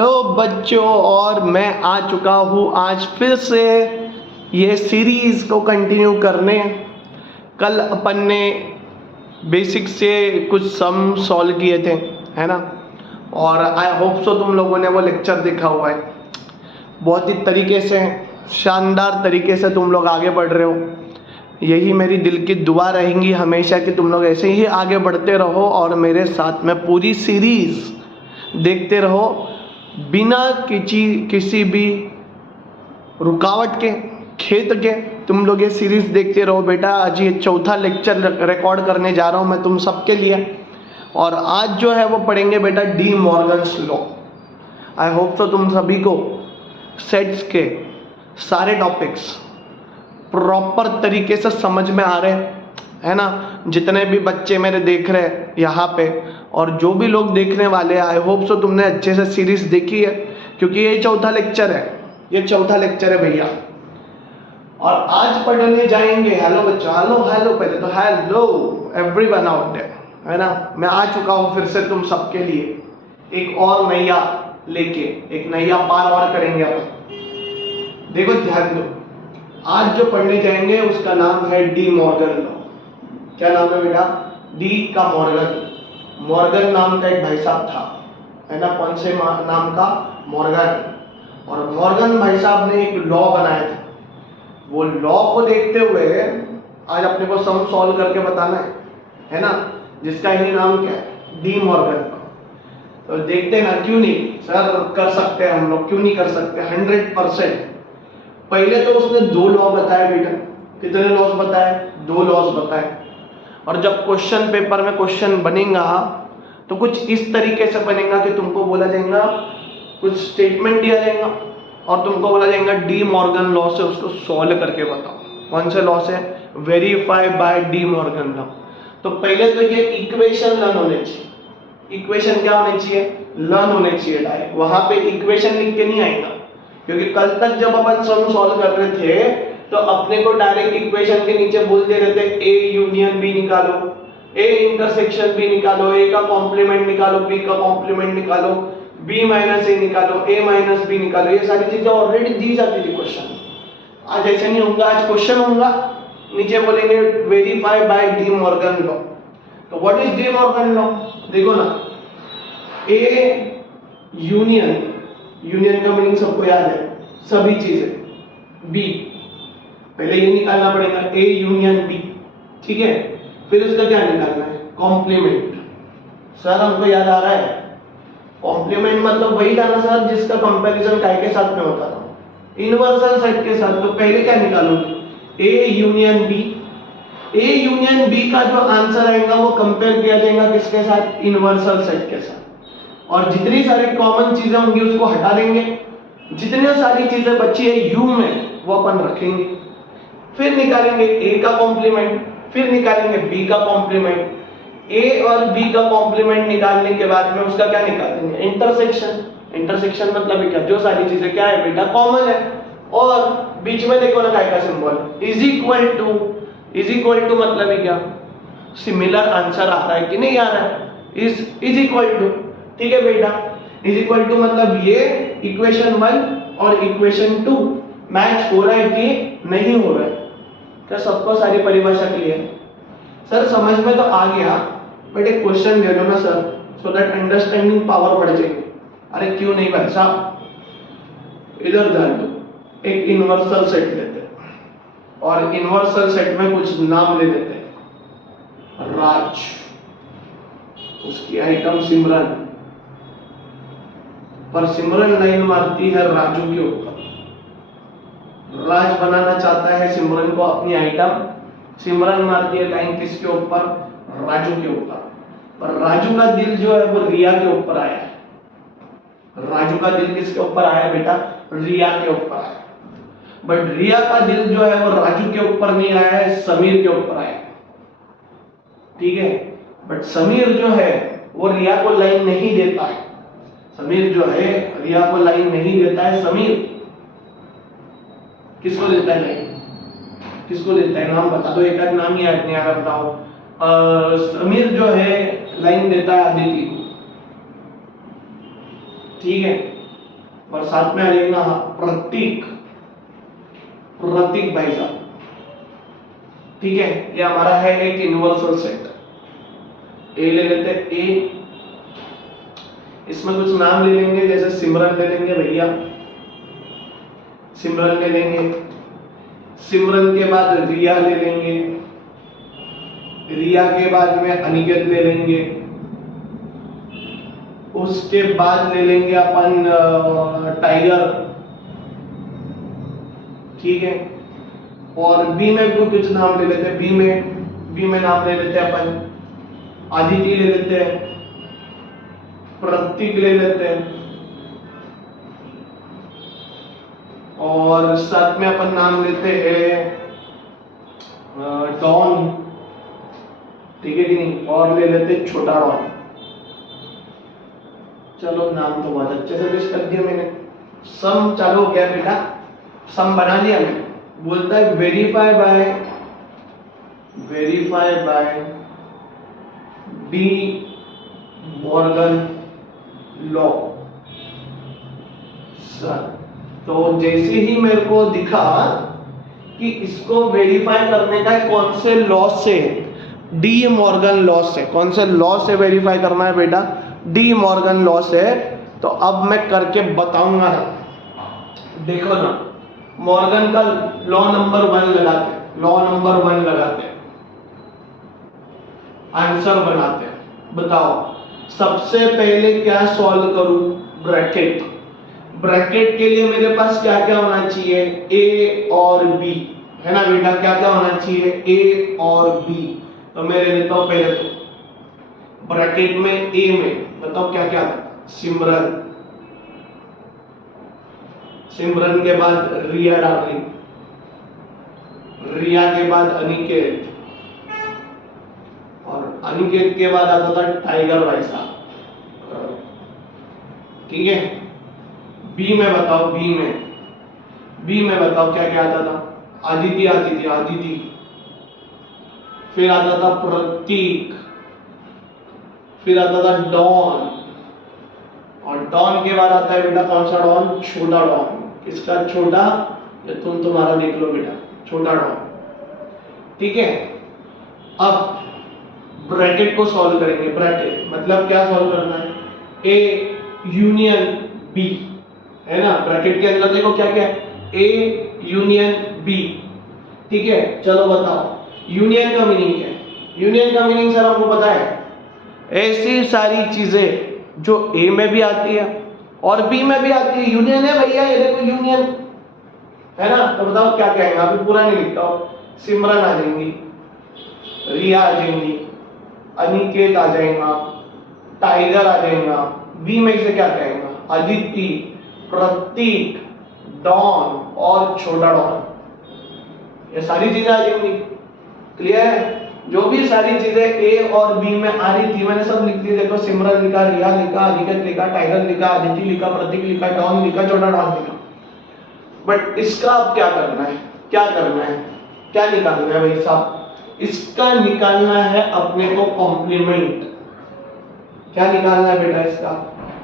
Hello बच्चों, और मैं आ चुका हूँ आज फिर से ये सीरीज़ को कंटिन्यू करने। कल अपन ने बेसिक से कुछ सम सॉल्व किए थे, है ना। और आई होप सो तुम लोगों ने वो लेक्चर देखा हुआ है। बहुत ही तरीके से, शानदार तरीके से तुम लोग आगे बढ़ रहे हो। यही मेरी दिल की दुआ रहेंगी हमेशा कि तुम लोग ऐसे ही आगे बढ़ते रहो और मेरे साथ में पूरी सीरीज़ देखते रहो, बिना किसी भी रुकावट के, खेद के। तुम लोग ये सीरीज़ देखते रहो बेटा। आज ये चौथा लेक्चर रिकॉर्ड करने जा रहा हूँ मैं तुम सबके लिए। और आज जो है वो पढ़ेंगे बेटा D Morgan's law. I hope तो तुम सभी को सेट्स के सारे टॉपिक्स प्रॉपर तरीके से समझ में आ रहे है ना। जितने भी बच्चे मेरे देख रहे हैं यहाँ पे और जो भी लोग देखने वाले हैं, आई होप सो तुमने अच्छे से सीरीज देखी है, क्योंकि ये चौथा लेक्चर है। ये चौथा लेक्चर है भैया। और आज पढ़ने जाएंगे, हेलो बच्चों, हेलो हेलो, पहले तो हेलो एवरीवन आउट देयर, है ना। मैं आ चुका हूँ फिर से तुम सबके लिए एक और नैया लेके, एक नैया पार और करेंगे अपन। देखो ध्यान दो, आज जो पढ़ने जाएंगे उसका नाम है डी मॉर्गन लॉ। क्या नाम है बेटा? डी का मॉर्गन। मॉर्गन नाम का एक भाई साहब था, है ना। कौन से नाम का? मॉर्गन। और मॉर्गन भाई साहब ने एक लॉ बनाया था। वो लॉ को देखते हुए आज अपने को सम सॉल्व करके बताना है ना, जिसका ही नाम क्या है? डी मॉर्गन का। तो देखते हैं ना, क्यों नहीं सर, कर सकते हैं हम लोग, क्यों नहीं कर सकते? 100%। पहले तो उसने दो लॉ बताए बेटा। कितने लॉस बताए? दो लॉस बताए। और जब क्वेश्चन पेपर में क्वेश्चन बनेगा तो कुछ इस तरीके से बनेगा कि तुमको बोला जाएगा, कुछ स्टेटमेंट दिया जाएगा और तुमको बोला जाएगा डी मॉर्गन लॉ से उसको सॉल्व करके बताओ। कौन से लॉ से? Verify by De Morgan law. तो पहले तो ये इक्वेशन लर्न होने चाहिए। इक्वेशन क्या होने चाहिए? लर्न होने चाहिए डायरेक्ट। वहां पे इक्वेशन लिख के नहीं आएगा, क्योंकि कल तक जब अपन सम सॉल्व कर रहे थे तो अपने को डायरेक्ट इक्वेशन के नीचे बोल दे रहे थे ए यूनियन बी निकालो, ए इंटरसेक्शन बी निकालो, ए का कॉम्प्लीमेंट निकालो, बी का कॉम्प्लीमेंट निकालो, बी माइनस ए निकालो, ए माइनस बी निकालो। ये सारी चीजें ऑलरेडी दी जाती थी क्वेश्चन। आज ऐसे नहीं होगा, आज क्वेश्चन होगा, नीचे बोलेंगे verify by De Morgan law. तो what is De Morgan law? देखो ना, ए यूनियन, यूनियन का मीनिंग सबको याद है, सभी चीजें। बी, पहले ये निकालना पड़ेगा ए यूनियन बी, ठीक है। फिर उसका क्या निकालना है? कॉम्प्लीमेंट। सर हमको याद आ रहा है, कॉम्प्लीमेंट मतलब वही था ना सर जिसका कंपैरिजन काय के साथ में होता था? इनवर्सल सेट के साथ। तो पहले क्या निकालोगे? A union B. A union B का जो आंसर आएगा वो कंपेयर किया जाएगा किसके साथ? इनवर्सल सेट के साथ। और जितनी सारी कॉमन चीजें होंगी उसको हटा देंगे, जितनी सारी चीजें बची है यू में वो अपन रखेंगे। फिर निकालेंगे ए का कॉम्प्लीमेंट, फिर निकालेंगे बी का कॉम्प्लीमेंट। ए और बी का कॉम्प्लीमेंट निकालने के बाद में उसका क्या निकालेंगे? इंटरसेक्शन। इंटरसेक्शन मतलब क्या? जो सारी चीजें क्या है बेटा? कॉमन है। और बीच में देखो ना काय का symbol, is equal to. Is equal to मतलब ही क्या? सिमिलर आंसर आ रहा है कि नहीं आ रहा है? इज इक्वल टू, ठीक है बेटा। इज इक्वल टू मतलब ये इक्वेशन 1 और इक्वेशन 2 मैच हो रहा है कि नहीं हो रहा है? क्या सबको सारी परिभाषा क्लियर है? सर समझ में तो आ गया, बट एक क्वेश्चन दे दो ना sir, so that understanding power बढ़ जाएगी। अरे क्यों नहीं भाई साहब, इधर ध्यान दो। एक इनवर्सल सेट लेते हैं और इनवर्सल सेट में कुछ नाम ले देते हैं। राज, उसकी आइटम सिमरन, पर सिमरन लाइन मारती है राजू के ऊपर। राज बनाना चाहता है सिमरन को अपनी आइटम, सिमरन मारती है लाइन किसके ऊपर? राजू के ऊपर। पर राजू का दिल जो है वो रिया के ऊपर आया है। राजू का दिल किसके ऊपर आया बेटा? रिया के ऊपर आया। बट रिया का दिल जो है वो राजू के ऊपर नहीं आया है, समीर के ऊपर आया, ठीक है। बट समीर जो है वो रिया को लाइन नहीं देता है। समीर जो है रिया को लाइन नहीं देता है। समीर किसको देता है लाइन? किसको देता है? नाम बता दो, एक आध नाम ही याद नहीं आ रहा, बताओ। समीर जो है लाइन देता है आदिति को, ठीक है। और साथ में आ जाएगा प्रतीक, प्रतीक भाई साहब, ठीक है। ये हमारा है एक यूनिवर्सल सेट। ए ले लेते हैं, ए, इसमें कुछ नाम ले लेंगे, जैसे सिमरन ले लेंगे भैया, सिमरन ले लेंगे। सिमरन के बाद रिया ले लेंगे, रिया के बाद में अनिकेत ले लेंगे, उसके बाद ले लेंगे अपन टाइगर, ठीक है। और बी में भी कुछ नाम ले लेते हैं, बी में नाम ले लेते हैं अपन, आदिति ले लेते हैं, प्रतीक ले लेते हैं, और साथ में अपन नाम लेते हैं डॉन, ठीक है कि नहीं, और ले लेते हैं छोटा डॉन। चलो नाम तो बहुत अच्छे से पेश कर दिया मैंने। सम चालू हो गया बेटा, सम बना लिया मैंने। बोलता है verify by De Morgan law. Sir तो जैसे ही मेरे को दिखा कि इसको वेरीफाई करने का कौन से लॉ से, डी मॉर्गन लॉ से, कौन से लॉ से वेरीफाई करना है बेटा, डी मॉर्गन लॉ से, तो अब मैं करके बताऊंगा ना। देखो ना, मॉर्गन का लॉ नंबर 1 लगाते, आंसर बनाते हैं। बताओ सबसे पहले क्या सॉल्व करूं, ब्रैकेट। ब्रैकेट के लिए मेरे पास क्या क्या होना चाहिए, ए और बी, है ना बेटा, क्या क्या होना चाहिए, ए और बी। तो मैं ले लेता हूं पहले तो ब्रैकेट में ए में, बताओ क्या क्या था, सिमरन के बाद रिया डार्लिंग, रिया के बाद अनिकेत, और अनिकेत के बाद आता था टाइगर भाई साहब, ठीक है। बी में बताओ, बी में बताओ क्या क्या आता था, आदिति आती थी, आदिति, फिर आता था प्रतीक, फिर आता था डॉन, और डॉन के बाद आता है बेटा कौन सा डॉन, छोटा डॉन। किसका छोटा, ये तुम्हारा देख लो बेटा, छोटा डॉन, ठीक है। अब ब्रैकेट को सॉल्व करेंगे। ब्रैकेट मतलब क्या सॉल्व करना है, ए यूनियन बी, है ना। ब्रैकेट के अंदर देखो क्या क्या है, ए यूनियन बी, ठीक है। चलो बताओ यूनियन का मीनिंग क्या है, यूनियन का मीनिंग सर आपको पता है, ऐसी सारी चीजें जो ए में भी आती है और बी में भी आती है, यूनियन है भैया, ये देखो यूनियन, है ना। तो बताओ क्या क्या है, अभी पूरा नहीं लिखता हूं। सिमरन आ जाएंगी, रिया आ जाएंगी, अनिकेत आ जाएगा, टाइगर आ जाएगा, बी में से क्या कहेगा, अदिति, प्रतीक, डॉन और छोटा डॉन, ये सारी चीजें आ जाएंगी। क्लियर है, जो भी सारी चीजें ए और बी में आ रही थी मैंने सब लिख दी। देखो सिमरन लिखा, रिया लिखा, अनिकेत लिखा, टाइगर लिखा, अदिति लिखा, प्रतीक लिखा, डॉन लिखा, छोटा डॉन लिखा। बट इसका अब क्या करना है, क्या निकालना है भाई साहब, इसका निकालना है अपने को कॉम्प्लीमेंट। क्या निकालना है बेटा इसका,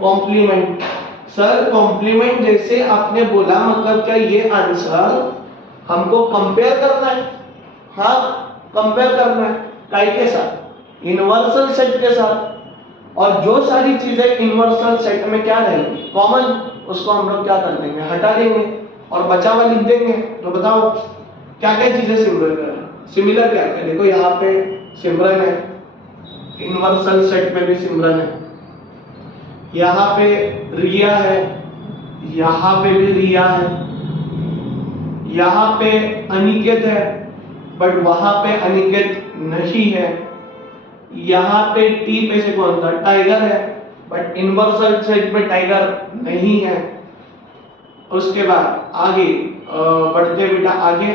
कॉम्प्लीमेंट। सर कॉम्प्लीमेंट जैसे आपने बोला, मतलब क्या ये आंसर हमको कंपेयर करना है, हाँ कंपेयर करना है, काय के साथ, यूनिवर्सल सेट के साथ। और जो सारी चीजें यूनिवर्सल सेट में क्या रहेंगी कॉमन, उसको हम लोग क्या कर देंगे, हटा देंगे और बचा हुआ लिख देंगे। तो बताओ क्या क्या चीजें सिमिलर क्या है। देखो यहाँ पे सिमरन है, यूनिवर्सल सेट में भी सिमरन है, यहाँ पे रिया है, यहाँ पे भी रिया है, यहाँ पे अनिकेत है बट वहां पे अनिकेत नहीं है, यहाँ पे टी पे से कौन था, टाइगर है बट यूनिवर्सल सेट में टाइगर नहीं है। उसके बाद आगे बढ़ते बेटा, आगे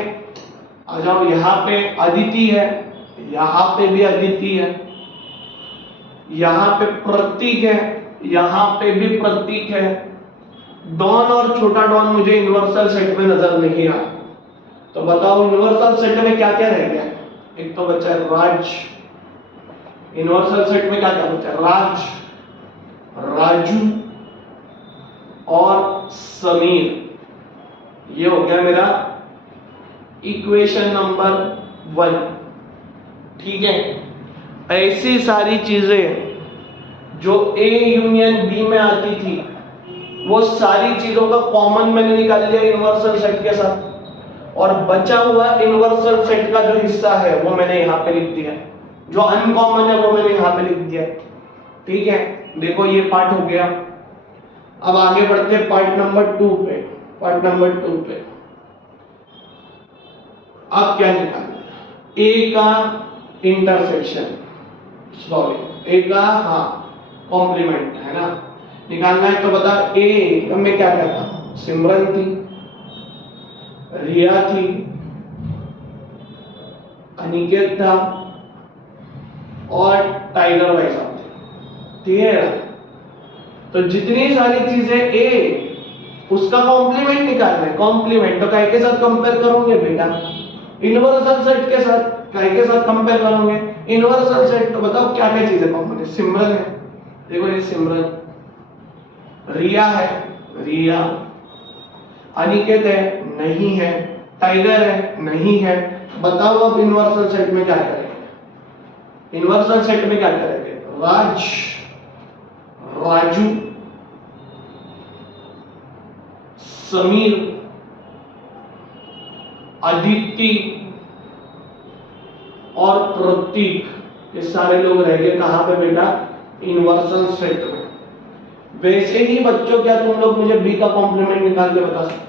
आ जाओ, यहाँ पे अदिति है, यहाँ पे भी अदिति है, यहाँ पे प्रतीक है, यहाँ पे भी प्रतीक है। डॉन और छोटा डॉन मुझे यूनिवर्सल सेट में नजर नहीं आया। तो बताओ यूनिवर्सल सेट में क्या क्या रह गया, एक तो बचा है राज, यूनिवर्सल सेट में क्या क्या बचा है, राज, राजू और समीर। ये हो गया मेरा इक्वेशन नंबर 1। ठीक है, ऐसी सारी चीजें जो ए यूनियन बी में आती थी वो सारी चीजों का कॉमन मैंने निकाल लिया यूनिवर्सल सेट के साथ, और बचा हुआ यूनिवर्सल सेट का जो हिस्सा है वो मैंने यहाँ पे लिख दिया, जो अनकॉमन है वो मैंने यहाँ पे लिख दिया। ठीक है, देखो ये पार्ट हो गया। अब आगे बढ़ते हैं पार्ट नंबर 2 पे। पार्ट नंबर 2 पे अब क्या निकालना है? ए का इंटरसेक्शन, सॉरी ए का कॉम्प्लीमेंट है ना, निकालना है। तो बता ए में क्या क्या था? सिमरन थी, रिया थी, अनिकेत था और टाइगर भाई साहब थे। ठीक है, तो जितनी सारी चीजें ए उसका कॉम्प्लीमेंट निकालना है। कॉम्प्लीमेंट तो काय के साथ कंपेयर करोगे बेटा? यूनिवर्सल सेट के साथ। काय के साथ कंपेयर करोगे? Universal set. तो बताओ क्या क्या चीजें कॉमन है? सिमरन है, देखो ये सिमरन, रिया है, रिया, अनिकेत है, नहीं है, टाइगर है, नहीं है। बताओ अब यूनिवर्सल सेट में क्या करेंगे? यूनिवर्सल सेट में क्या करेंगे? राज, राजू, समीर, अदिति और प्रतीक, ये सारे लोग रह गए कहां पे बेटा? यूनिवर्सल सेट में। वैसे ही बच्चों, क्या तुम लोग मुझे बी का कॉम्प्लीमेंट निकाल के बता सकते?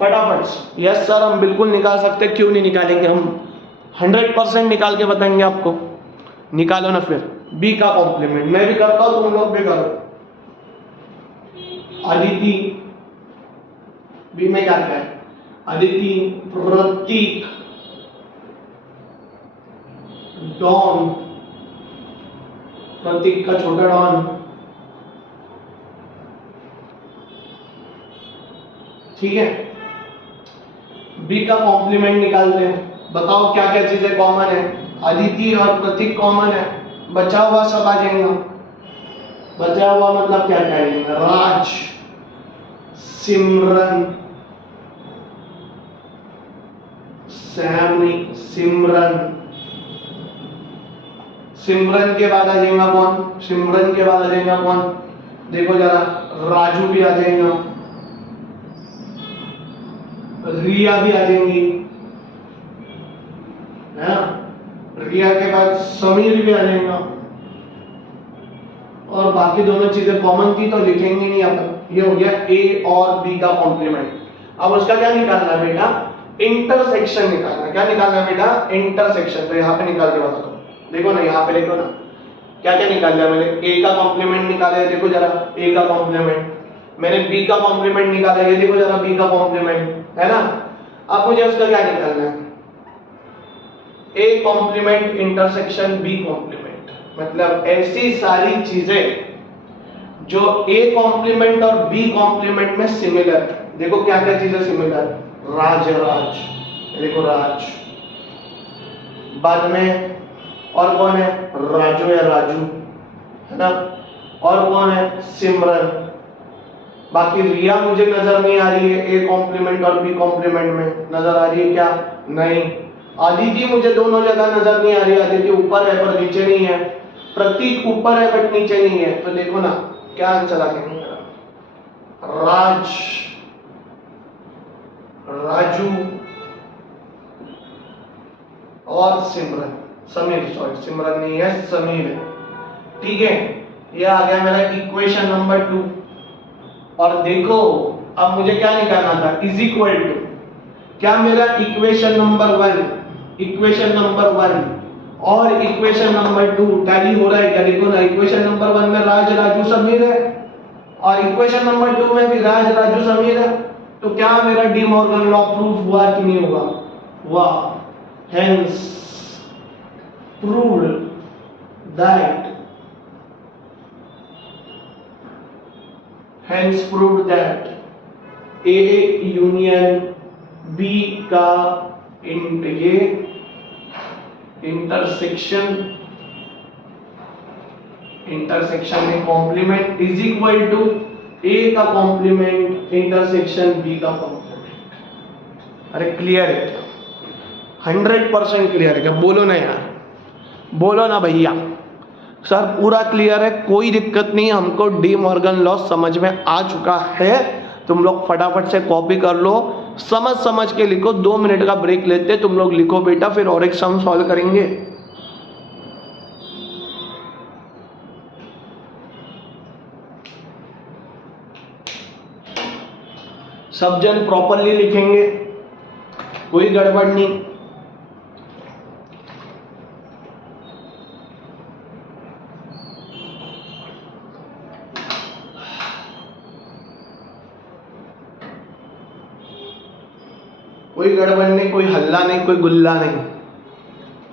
फटाफट। यस सर, हम बिल्कुल निकाल सकते। क्यों नहीं निकालेंगे? हम 100% निकाल के बताएंगे आपको। निकालो ना फिर बी का कॉम्प्लीमेंट। मैं भी करता हूं, तुम लोग भी करो। अदिति, बी में क्या क्या है? अदिति, प्रतीक, डॉन, प्रतीक का छोटा डॉन, ठीक है। बी का कॉम्प्लीमेंट निकालते हैं। बताओ क्या क्या चीजें कॉमन है? अदिति और प्रतीक कॉमन है, बचा हुआ सब आ जाएगा। बचा हुआ मतलब क्या क्या आएगा? राज, सिमरन, सैम नहीं, सिमरन। सिमरन के बाद आ जाएगा कौन? सिमरन के बाद आ जाएगा कौन? देखो जरा, राजू भी आ जाएगा, रिया भी आ जाएंगी, है ना? रिया के बाद समीर भी आ जाएगा, और बाकी दोनों चीजें कॉमन थी तो लिखेंगे नहीं अपन। ये हो गया ए और बी का कॉम्प्लीमेंट। अब उसका क्या निकालना है बेटा? इंटरसेक्शन निकालना है। क्या निकालना है बेटा? इंटरसेक्शन। तो यहाँ पे निकाल के बता दो। देखो ना, यहाँ पे देखो ना क्या क्या निकाल लिया मैंने। ए का कॉम्प्लीमेंट निकाला है, देखो जरा ए का कॉम्प्लीमेंट। मैंने बी का कॉम्प्लीमेंट निकाला है, देखो जरा बी का कॉम्प्लीमेंट, है ना? अब मुझे उसका क्या निकालना है? A complement intersection B complement. मतलब ऐसी सारी चीजें जो ए कॉम्प्लीमेंट और बी कॉम्प्लीमेंट में सिमिलर है। देखो क्या क्या चीजें सिमिलर? राज, राज, देखो राज। बाद में और कौन है? राजू या राजू, है ना? और कौन है? सिमरन। बाकी रिया मुझे नजर नहीं आ रही है ए कॉम्प्लीमेंट और बी कॉम्प्लीमेंट में। नजर आ रही है क्या? नहीं। अदिति मुझे दोनों जगह नजर नहीं आ रही। अदिति ऊपर है पर नीचे नहीं है। प्रतीक ऊपर है बट नीचे नहीं है। तो देखो ना क्या आंसर आ गया? राज, राजू और सिमरन, समीर, सॉरी सिमरन नहीं है, समीर है। ठीक है, ये आ गया मेरा इक्वेशन नंबर 2। और देखो अब मुझे क्या निकालना था? इज इक्वल टू क्या? मेरा इक्वेशन नंबर 1, इक्वेशन नंबर 1 और इक्वेशन नंबर 2 टैली हो रहा है क्या? देखो ना, इक्वेशन नंबर 1 में राज, राजू, समीर है, और इक्वेशन नंबर 2 में भी राज, राजू, समीर है। तो क्या मेरा डी मॉर्गन लॉ प्रूफ हुआ कि नहीं हुआ? हुआ। Hence proved that A union B का ये इंटरसेक्शन में कॉम्प्लीमेंट इज इक्वल टू ए का कॉम्प्लीमेंट इंटरसेक्शन बी का कॉम्प्लीमेंट। अरे क्लियर है क्या? 100% क्लियर है क्या? बोलो ना यार, बोलो ना भैया। सर पूरा क्लियर है, कोई दिक्कत नहीं, हमको डी मॉर्गन लॉ समझ में आ चुका है। तुम लोग फटाफट से कॉपी कर लो, समझ समझ के लिखो। 2 मिनट का ब्रेक लेते, तुम लोग लिखो बेटा, फिर और एक सम सॉल्व करेंगे। सब जन प्रॉपरली लिखेंगे, कोई गड़बड़ नहीं। कोई गड़बड़ नहीं, कोई हल्ला नहीं, कोई गुल्ला नहीं।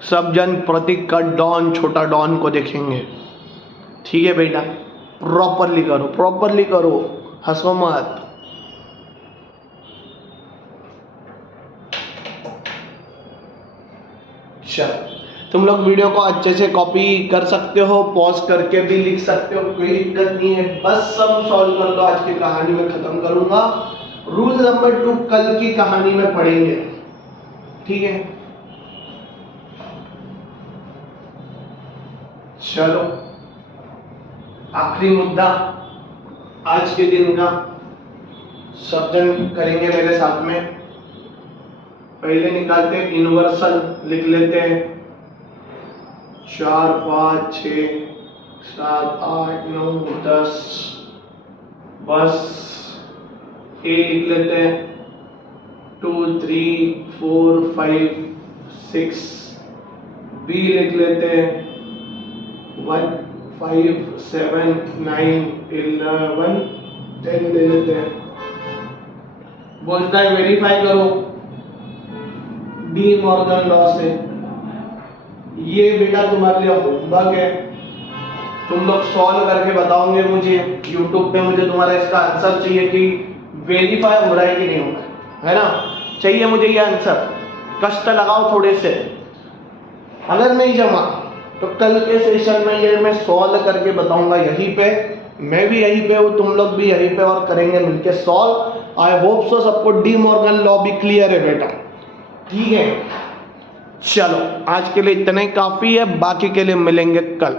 सब जन प्रतीक का डॉन, छोटा डॉन को देखेंगे। ठीक है बेटा, प्रॉपरली करो, प्रॉपरली करो, हंसो मत। चल, तुम लोग वीडियो को अच्छे से कॉपी कर सकते हो, पॉज करके भी लिख सकते हो, कोई दिक्कत नहीं है। बस सम सॉल्व कर दो, आज की कहानी में खत्म करूंगा। रूल नंबर 2 कल की कहानी में पढ़ेंगे, ठीक है? चलो, आखिरी मुद्दा आज के दिन का, सब जन करेंगे मेरे साथ में। पहले निकालते हैं यूनिवर्सल, लिख लेते हैं 4 5 6 7 8 9 10। बस ए लिख लेते हैं 2 3 4 5 6। बी लिख लेते हैं 1 5 7 9 11 10 ले लेते हैं। बोलता है वेरीफाई करो डी मॉर्गन लॉ से। ये बेटा तुम्हारे लिए होमवर्क है, तुम लोग सॉल्व करके बताओगे मुझे यूट्यूब पे। मुझे तुम्हारा इसका आंसर चाहिए कि वेरीफाई हो रहा है कि नहीं हो रहा है ना? चाहिए मुझे ये आंसर। कष्ट लगाओ थोड़े से। अगर नहीं जमा तो कल के सेशन में ये मैं सॉल्व करके बताऊंगा यहीं पे। मैं भी यहीं पे हूँ, तुम लोग भी यहीं पे, और करेंगे मिलके सॉल्व। आई होप सो सबको डी मॉर्गन लॉ भी क्लियर है बेटा, ठीक है? चलो, आज के लिए इतना ही काफी है, बाकी के लिए मिलेंगे कल।